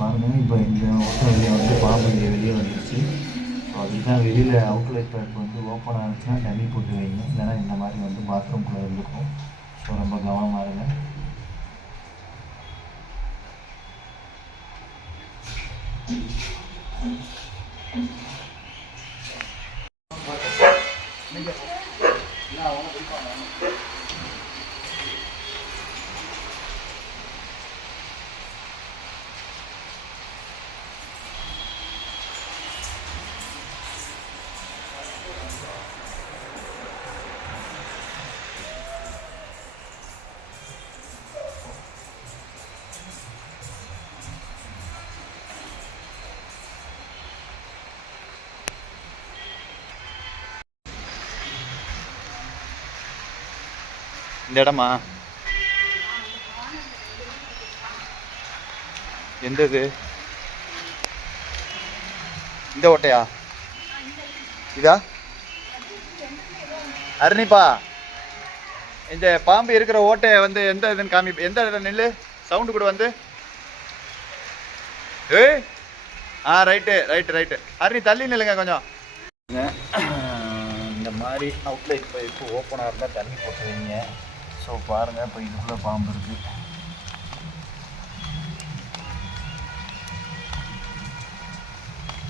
பாருங்கள் இப்போ இந்த ஓட்ட வெளியே வந்து பாம்பு இங்கே வெளியே வந்துருச்சு. ஸோ அதுதான் தான் வெளியில் அவுட்லெட் பைப் வந்து ஓப்பன் ஆகிடுச்சுன்னா தண்ணி போட்டு வைங்க. இல்லைன்னா இந்த மாதிரி வந்து பாத்ரூம்குள்ளே இருந்துக்கும். ஸோ ரொம்ப கவனமாக இருங்க. இந்த இடமா? எந்த இது இந்த ஓட்டையா? இதா? அருணிப்பா இந்த பாம்பு இருக்கிற ஓட்டையை வந்து எந்த இதுன்னு காமி எந்த இடம் நில்லு? சவுண்டு கூட வந்து. ஏய்! ஆ ரைட்டு ரைட்டு ரைட்டு அருணி தள்ளி நில்லுங்க கொஞ்சம். இந்த மாதிரி அவுட்லைட் பைப்பு ஓப்பனாக இருந்தால் தண்ணி போட்டுருவீங்க ஸோ பாருங்கள் இப்போ இதுக்குள்ளே பாம்பு இருக்குது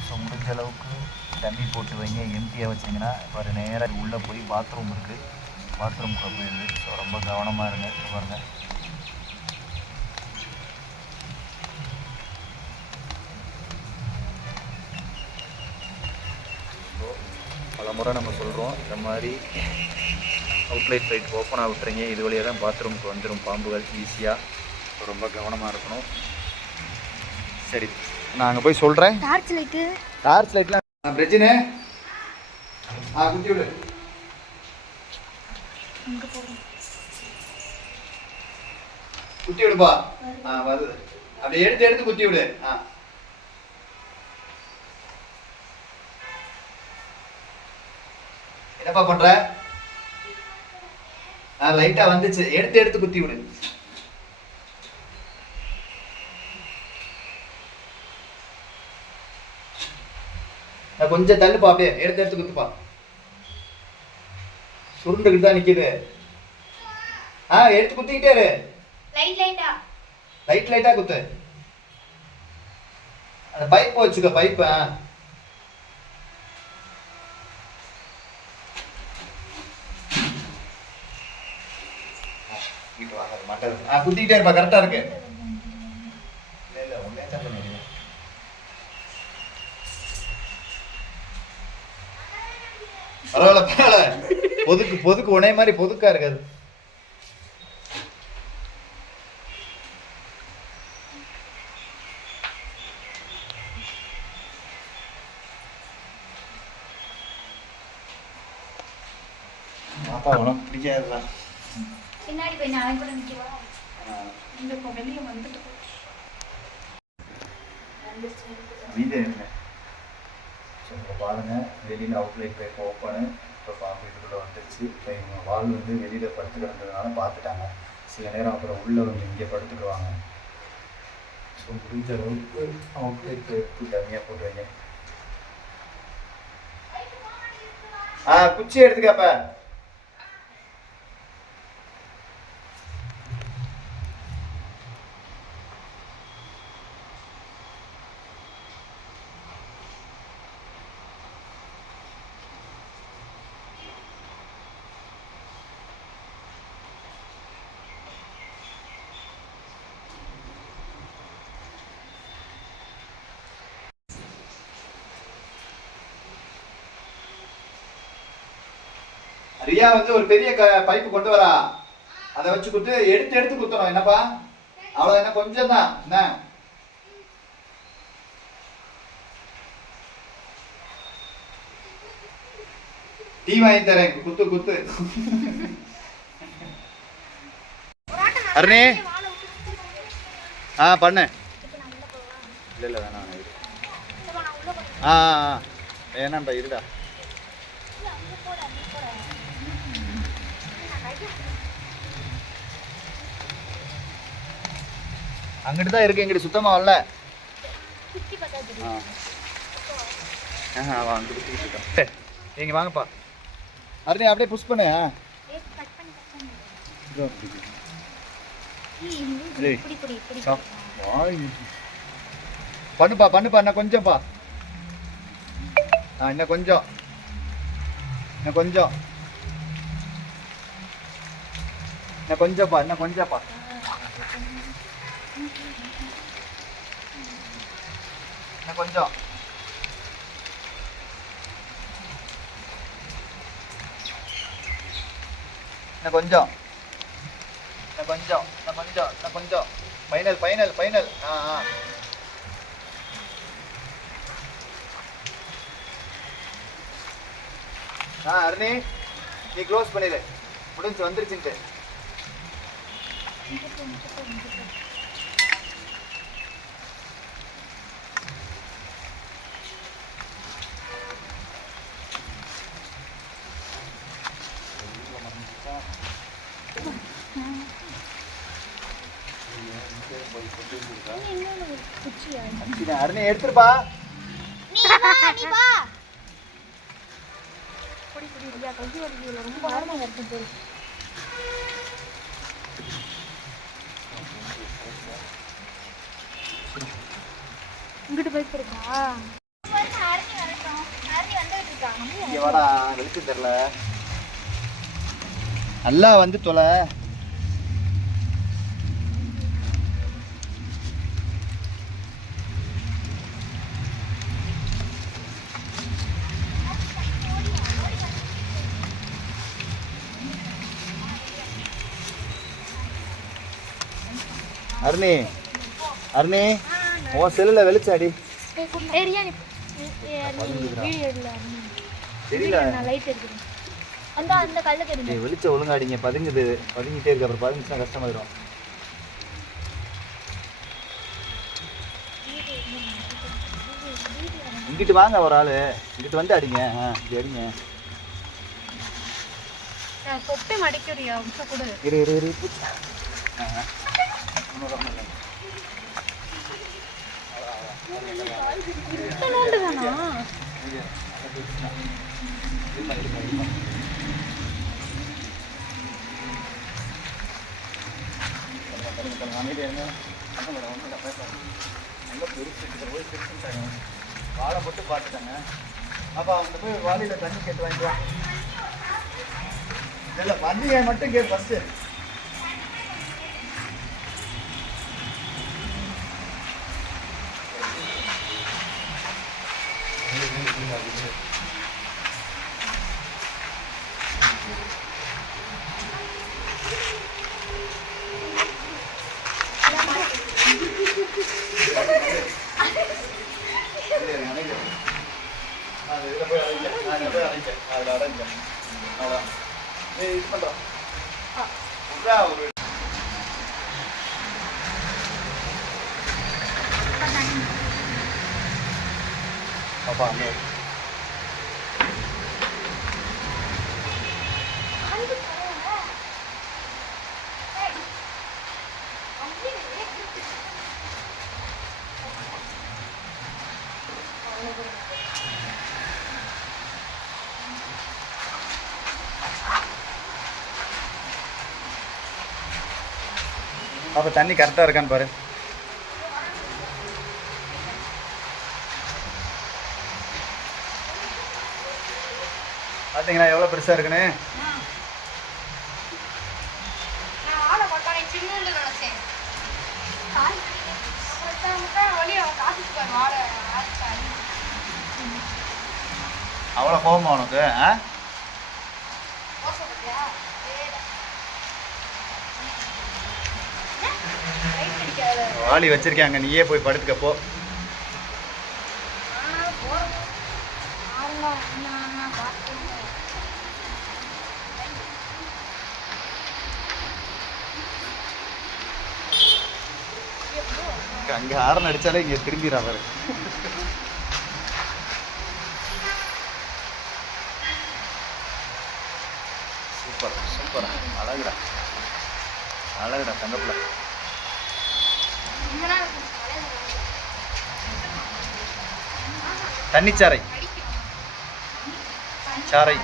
ஸோ முடிஞ்ச அளவுக்கு தண்ணி போட்டு வைங்க. எம்டியாக வச்சிங்கன்னா இப்போ நேராக உள்ளே போய் பாத்ரூம் இருக்குது பாத்ரூம்குள்ளே போயிடுது ஸோ ரொம்ப கவனமாக இருங்க பாருங்கள் பல முறை நம்ம சொல்கிறோம் இந்த மாதிரி அவுட்லைட் லைட் ஓப்பனாக விட்டுறீங்க இது வழியாக தான் பாத்ரூமுக்கு வந்துடும் பாம்புகள் ஈஸியாக ரொம்ப கவனமாக இருக்கணும். சரி நான் அங்கே போய் சொல்கிறேன் டார்ச் லைட்டு டார்ச் லைட்லாம் பிரச்சனை ஆ குத்தி விடு. குத்தி விடுப்பா. ஆ வருது. அப்படி எடுத்து எடுத்து குத்தி விடு. ஆ. என்னப்பா பண்ற? ஆ லைட்டா வந்துச்சு. எடுத்து எடுத்து குத்தி விடு. ஆ, கொஞ்சம் தள்ளுப்பா அப்படியே. எடுத்து எடுத்து குத்துப்பா. சுருண்டுக்கிட்டு தான் நிக்குது. ஆ எடுத்து குத்திக்கிட்டே இரு. லைட் லைட்டா லைட் லைட்டா குத்து. அந்த பைப் வச்சுக்க பைப் குத்திக்கிட்டே இருப்பா கரெக்டா இருக்கு. இல்ல, இல்ல, தான் பண்ணிருக்கேன். பரவாயில்ல பரவாயில்ல. பொதுக்கு பொதுக்கு உனே மாதிரி பொதுக்கா இருக்காது. பாப்பா உனக்கு பிடிக்காதுதான் பின்னாடி போய் நான் கூட நிற்கவா இந்த இப்போ வெளியே வந்துட்டு வந்துருச்சு. வீடு என்ன? ஸோ இப்போ பாருங்கள் வெளியில் அவுட்லைட் பைப் ஓப்பனு இப்போ பாம்பு வந்துருச்சு. இப்போ இவங்க வால் வந்து வெளியில் படுத்து கிடந்ததுனால பார்த்துட்டாங்க சில நேரம் அப்புறம் உள்ளே வந்து இங்கே படுத்துக்குவாங்க. ஸோ முடிஞ்ச அளவுக்கு அவுட்லைட் பைப்பு கம்மியாக போட்டுருங்க. ஆ குச்சி எடுத்துக்கப்ப ரியா வந்து ஒரு பெரிய க பைப்பு கொண்டு வரா. அதை வச்சு குத்து எடுத்து எடுத்து குத்தணும். என்னப்பா? அவ்வளோ என்ன கொஞ்சம் தான் என்ன? டீ வாங்கி தரேன். குத்து குத்து. அருணே. ஆ பண்ணு. இல்லை இல்லை வேணாம் ஆ ஆ, வேணாம்டா இருடா இல்லை அங்கே போகிறேன் அங்கே போகிறேன் நான் கையை அங்கிட்டு தான் இருக்கு எங்கிட்ட சுத்தமாக வரல. ஆ தெரியும் ஆஹா அவன் அங்கே குத்திக்கிட்டு இருக்கான் நீங்கள் வாங்கப்பா. அருணி அப்படியே புஷ் பண்ணு ஆ. பண்ணுப்பா பண்ணுப்பா இன்னும் கொஞ்சம்ப்பா ஆ இன்னும் கொஞ்சம். இன்னும் கொஞ்சம். இன்னும் கொஞ்சம்ப்பா இன்னும் கொஞ்சம்ப்பா கொஞ்சம் இன்னும் கொஞ்சம் இன்னும் கொஞ்சம் இன்னும் கொஞ்சம் இன்னும் கொஞ்சம் ஃபைனல் ஃபைனல் ஃபைனல் ஆ ஆ ஆ அருணி நீ க்ளோஸ் பண்ணிடு. முடிஞ்சு வந்துருச்சுன்ட்டு இங்க போ, இங்க போ, இங்க போ. நீ இன்னொன்னு ஒரு குச்சியா? அடிச்சிட்டேன். அருணி எடுத்துருப்பா நீ வா, நீ வா. பொடி, பொடி, இல்லையா, கையை வலிக்குதுல, ரொம்ப ஆர்வமா இருக்கு. போய். இங்கிட்டு பைக் இருக்கா இங்கே வாடா. வெளிச்சம் தெரில நல்லா வந்து தொலை. அருணி அருணி உன் செல்லில் வெளிச்சாடி. தெரியல. வெளிச்சம் ஒழுங்காடிங்க. பதுங்குது. பதுங்கிட்டே இருக்கு. அப்புறம் பதுங்குச்சுன்னா கஷ்டமாயிடும் இங்கிட்டு வாங்க ஒரு ஆளு. இங்கிட்டு வந்து அடிங்க. இப்படி அடிங்க. கொட்டை மடிக்கிறியா? கூட. இரு இரு இரு. வாழை போட்டு பார்த்துட்டாங்க அப்போ அவங்க போய் வாளியில் தண்ணி கேட்டு வாங்கிட்டு இல்லை வண்டியை மட்டும் கேட்டு ஃபஸ்ட்டு அது இதில் போய் அடைங்க நான் இதில் போய் அடைங்க அதில் அடைங்க அவ்வளோ ஏய் இது பண்ணுறோம் விட்றா ஒரு பாப்பா அங்கே அப்போ தண்ணி கரெக்டாக இருக்கான்னு பாரு. பார்த்தீங்களா எவ்வளோ பெருசாக இருக்குன்னு? அவ்வளோ கோபமா உனக்கு ஆ? மோசம் வச்சிருக்காங்க நீயே போய் படுத்துக்க போ. அங்கே ஹாரன் அடிச்சாலே இங்கே திரும்பிடுறா பாரு சூப்பர் சூப்பர் அழகுடா. அழகுடா தங்கப்பிள்ள இங்கதான் சாறை. சாறை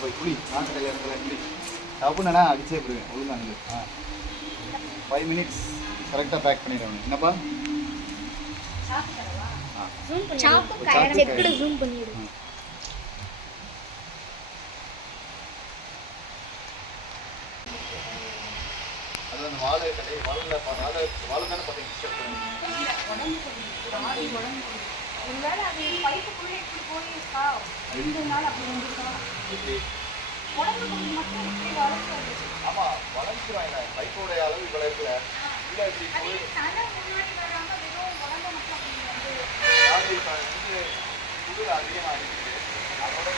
போய் குளி நாட்டு கல்யாணத்தில் குளி தப்புனா அடிச்சே போடுவேன் ஒழுங்கானது ஆ. ஃபைவ் மினிட்ஸ் கரெக்டாக பேக் பண்ணிடுவேன் என்னப்பா? அது அந்த வாழை கடை வாழை வாழை வாழை தானே பார்த்தீங்க டிஸ்டர்ப் பண்ணுங்க ஒருவேளை அது பைப்புக்குள்ளே இப்படி போயிருக்கா? ரெண்டு நாள் அப்படி வந்துருக்கா இப்படி உடம்பு கொஞ்சம் மட்டும் இப்படி வளர்த்து வந்துச்சு ஆமாம் வளர்ச்சிருவாங்க பைக்கோடைய அளவு இவ்வளோ இருக்குல்ல இல்லை இப்படி குளிர் அதிகமாக இருக்குது அதோட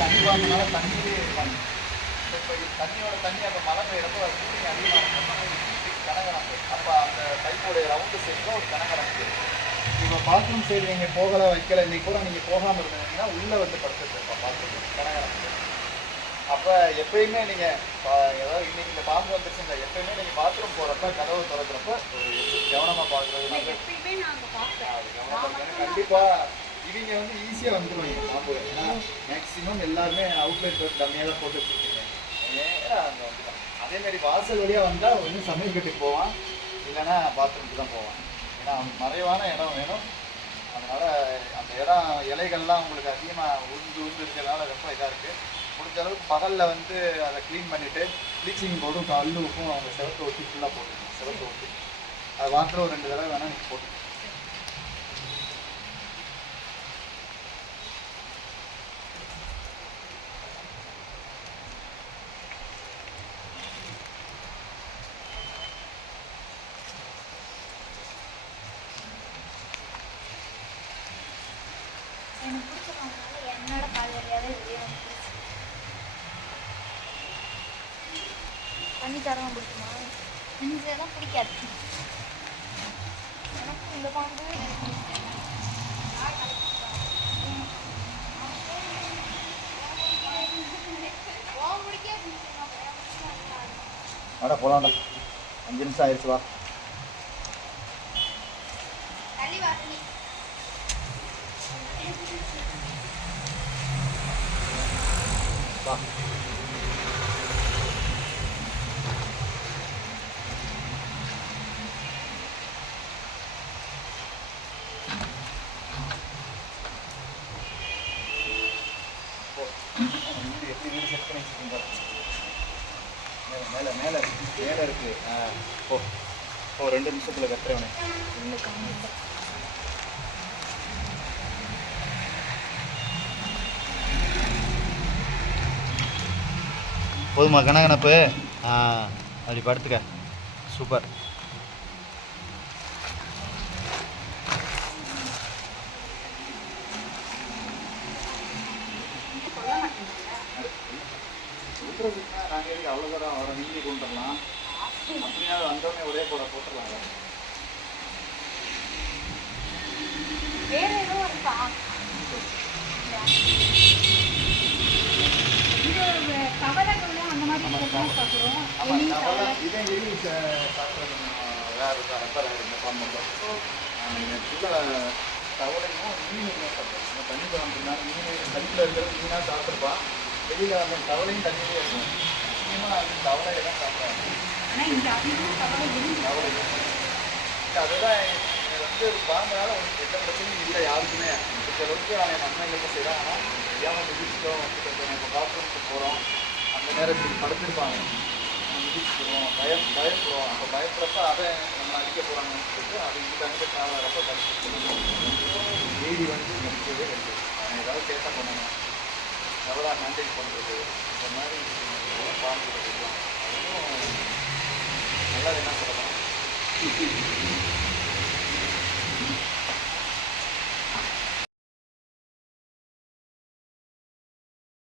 தண்ணி வாங்கினால இருப்பாங்க. இப்போ தண்ணியோட தண்ணி அந்த மழை பெய்யறப்போ அது கூலிங் அதிகமாக கனகரப்பு அப்போ அந்த பைப்போடைய ரவுண்டு சைடில் ஒரு கனகரப்பு இப்போ பாத்ரூம் சைடு நீங்கள் போகலை வைக்கல இன்னைக்கு கூட நீங்கள் போகாமல் இருந்தீங்கன்னா உள்ளே வந்து படுத்துருப்பா பாத்ரூம் கனகரப்பு அப்போ எப்பயுமே நீங்கள் ஏதாவது இன்னைக்கு இந்த பாம்பு வந்துச்சுங்க எப்பயுமே நீங்கள் பாத்ரூம் போகிறப்ப கதவு திறக்கிறப்ப ஒரு கவனமாக பார்க்குறது நல்லது. எப்பயுமே நாங்க பார்ப்பேன் அது கவனமா இருக்கணும். கண்டிப்பா இவங்க வந்து ஈஸியாக வந்துடுவாங்க பாம்பு. ஏன்னா மேக்ஸிமம் எல்லாருமே அவுட்லெட் டம்மியாக தான் போட்டு வச்சுருக்கீங்க நேராக அங்கே வந்துட்டான் அதே மாதிரி வாசல் வழியாக வந்தால் ஒன்று சமையல் கட்டுக்கு போவான். இல்லைன்னா பாத்ரூமுக்கு தான் போவான். ஏன்னா மறைவான இடம் வேணும். அதனால் அந்த இடம் இலைகள்லாம் உங்களுக்கு அதிகமாக உருந்து உருந்து இருக்கிறதுனால ரொம்ப இதாக இருக்குது முடிஞ்ச அளவுக்கு பகலில் வந்து அதை க்ளீன் பண்ணிவிட்டு ப்ளீச்சிங் போடும் கல்லுக்கும் அவங்க செவத்தை ஒட்டி ஃபுல்லாக போட்டுக்கணும். செவத்தை ஒட்டி அது வாரத்தில் ஒரு ரெண்டு தடவை வேணால் நீங்கள் போட்டு தரவும் பிடிக்குமா தான் பிடிக்காது. எனக்கு இந்த பாம்பு வாடா போலாம்டா. அஞ்சு நிமிஷம் ஆயிடுச்சு வா. வா தள்ளி வா போ. வீடு எப்படி வீடு செட் பண்ணி வச்சிருக்கீங்க பாரு. மேலே மேலே இருக்கு மேலே இருக்கு ஆ போ ஓ ரெண்டு நிமிஷத்தில் கட்டுறவனே இன்னும் போதுமா கனகனப்பு? ஆ அப்படி படுத்துக்க. சூப்பர். நாங்கள் எதுக்கு அவ்வளோ தூரம் அவரை நீங்கி கொண்டு வரலாம் அப்படியாவது வந்தோடனே ஒரே போட போட்டுடலாம்ல. வேற ஏதோ இருக்கா இது ஒரு கவலைகள் அந்த மாதிரி பார்க்குறோம் இதே வேறு தவளையும் மீன் இந்த தண்ணி குழம்புனா மீன் தண்ணியில் இருக்கிறது மீனாக சாப்பிட்ருப்பான் வெளியில் அந்த தவளையும் தண்ணியிலே இருக்கும் முக்கியமாக அது தவளையை தான் சாப்பிட்றாங்க ஆனா இந்த அதிகம் கவலை இருந்து தவளை அதுதான் வந்து பாம்புனால உங்களுக்கு எந்த பிரச்சனையும் இல்லை யாருக்குமே. அளவுக்கு அவன் நன்மைகள் செய்கிறான் ஆனால் தெரியாமல் மிதிச்சிட்டோம் கொஞ்சம் இப்போ பாத்ரூமுக்கு போகிறோம் அந்த நேரத்தில் படுத்திருப்பாங்க. நம்ம மிதிச்சிடுவோம் பயம் பயப்படுவோம். அப்போ பயப்படுறப்ப அதை நம்ம அடிக்க போகிறாங்கன்னு சொல்லிட்டு அது இந்த கடிச்சிட்டு நீதி வந்து நடிக்கவே இருக்கு அவன் ஏதாவது கேட்டால் பண்ணணும். எவ்வளோ ஹேண்டில் பண்ணுறது இந்த மாதிரி விஷயங்கள் பாம்பு அதுவும் நல்லது என்ன சொல்லலாம்